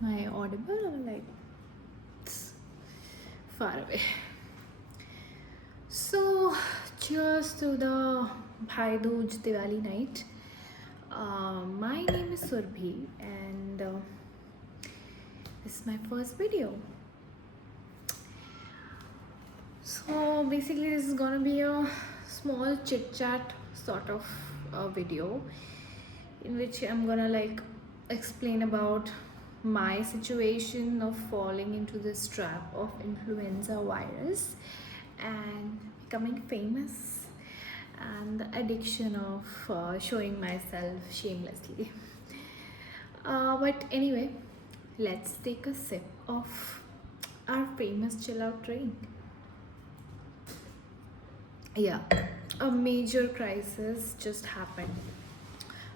Am I audible or like it's far away? So, cheers to the Bhai Dooj Diwali night. My name is Surbhi, and this is my first video. So, basically, this is gonna be a small chit chat sort of video in which I'm gonna like explain about my situation of falling into this trap of influenza virus and becoming famous and the addiction of showing myself shamelessly. But anyway, let's take a sip of our famous chill out drink. Yeah, a major crisis just happened.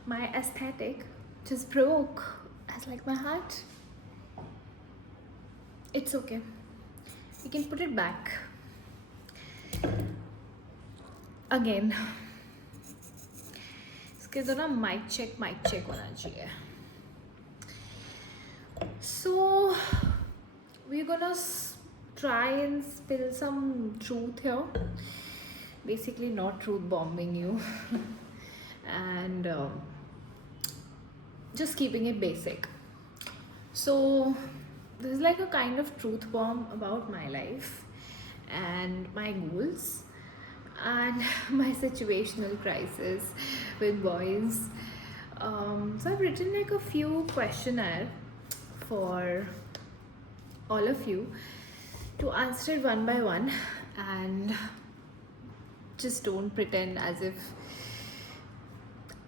My aesthetic just broke as like my heart. It's okay. You can put it back. Again. इसके तो ना mic check होना चाहिए. So we're gonna try and spill some truth here. Basically, not truth bombing you, and just keeping it basic. So this is like a kind of truth bomb about my life and my goals and my situational crisis with boys. So I've written like a few questionnaire for all of you to answer it one by one, and just don't pretend as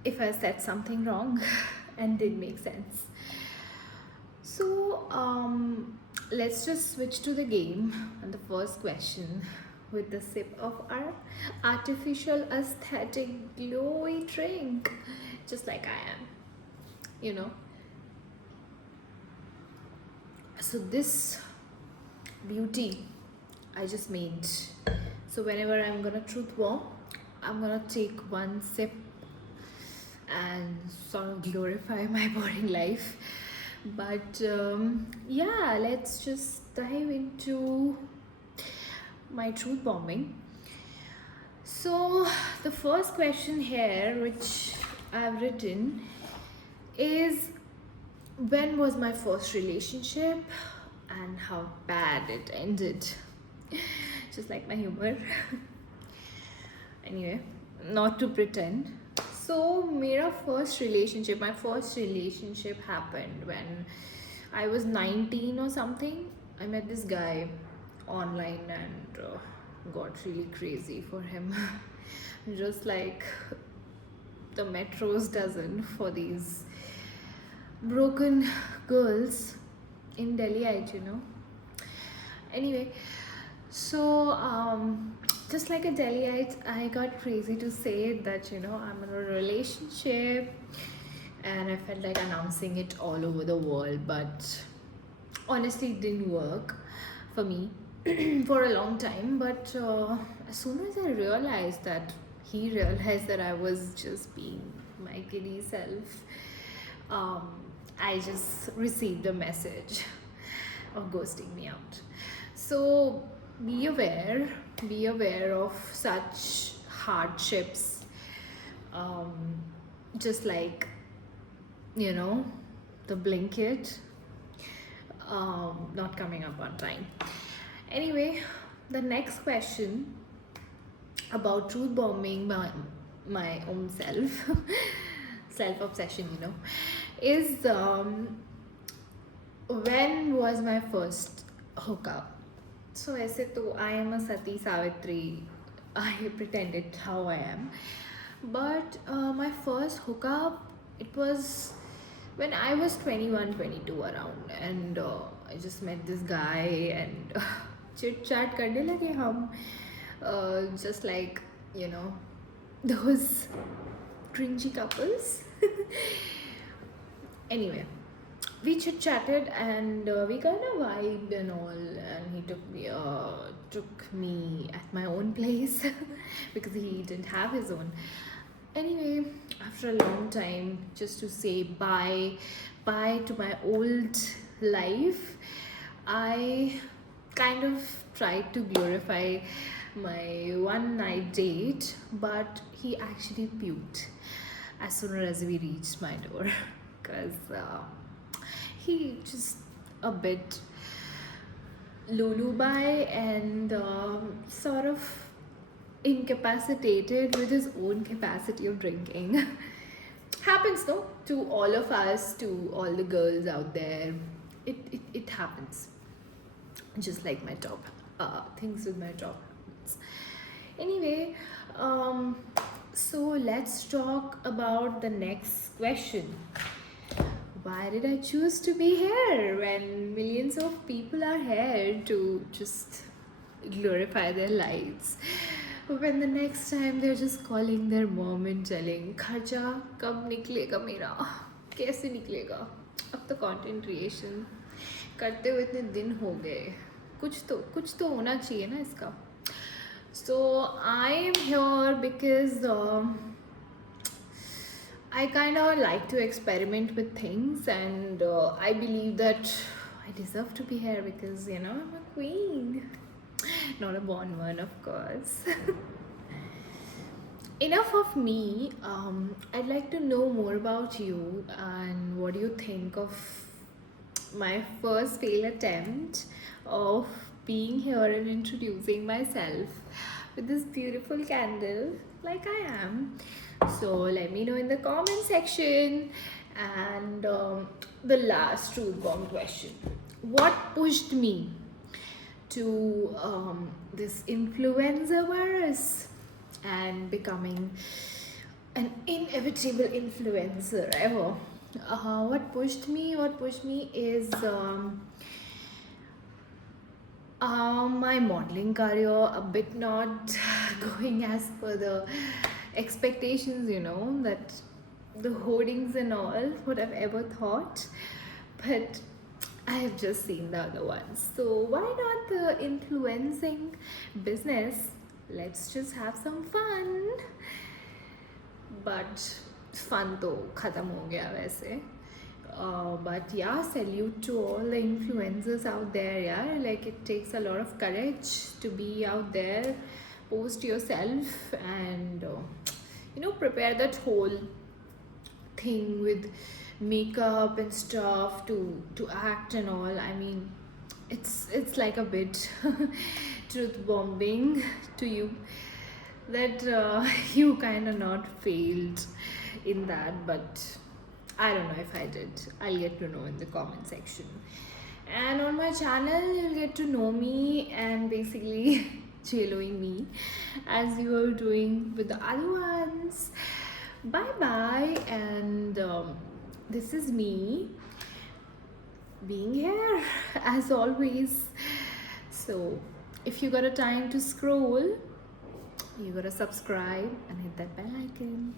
if I said something wrong and didn't make sense. So let's just switch to the game and the first question with the sip of our artificial aesthetic glowy drink, just like I am, you know. So this beauty I just made. So whenever I'm gonna truth bomb, I'm gonna take one sip and sort of glorify my boring life. But yeah, let's just dive into my truth bombing. So the first question here, which I've written, is when was my first relationship and how bad it ended? Just like my humor. Anyway, not to pretend. So my first relationship happened when I was 19 or something. I met this guy online and got really crazy for him. Just like the metro's dozen for these broken girls in Delhi, you know. Anyway, so just like a Delhiite, I got crazy to say that, you know, I'm in a relationship, and I felt like announcing it all over the world, but honestly it didn't work for me for a long time. But as soon as I realized that he realized that I was just being my giddy self, I just received a message of ghosting me out. So be aware of such hardships, just like, you know, the blanket not coming up on time. Anyway, the next question about truth bombing my own self, self obsession, you know, is when was my first hookup? So ऐसे तो I am a Sati Savitri. I pretended how I am. But my first hookup, it was when I was 21, 22 around, and I just met this guy and chit chat करने लगे हम, just like, you know, those cringy couples. Anyway, we chit chatted and we kind of vibed and all, and he took me at my own place because he didn't have his own. Anyway, after a long time, just to say bye to my old life, I kind of tried to glorify my one night date, but he actually puked as soon as we reached my door because he just a bit lullaby and sort of incapacitated with his own capacity of drinking. Happens, no, to all of us, to all the girls out there. It happens, just like my top things with my top habits. Anyway, um, so let's talk about the next question. Why did I choose to be here when millions of people are here to just glorify their lives? When the next time they're just calling their mom and telling, खर्चा कब निकलेगा मेरा, कैसे निकलेगा? अब तो content creation करते हुए इतने दिन हो गए, कुछ तो होना चाहिए ना इसका. So I am here because I kind of like to experiment with things, and I believe that I deserve to be here because I'm a queen, not a born one, of course. Enough of me. I'd like to know more about you and what do you think of my first failed attempt of being here and introducing myself with this beautiful candle like I am. So let me know in the comment section. And the last truth bomb question: what pushed me to this influencer virus and becoming an inevitable influencer ever? What pushed me? What pushed me is my modeling career a bit not going as per the expectations, that the hoardings and all would have ever thought. But I have just seen the other ones. So why not the influencing business? Let's just have some fun. But fun तो खत्म हो गया वैसे. But yeah, salute to all the influencers out there. Yeah, like it takes a lot of courage to be out there, post yourself, and prepare that whole thing with makeup and stuff to act and all. I mean, it's like a bit truth bombing to you that you kind of not failed in that, but I don't know if I did. I'll get to know in the comment section. And on my channel, you'll get to know me and basically JLoing me as you are doing with the other ones. Bye bye. And this is me being here as always. So if you got a time to scroll, you gotta subscribe and hit that bell icon.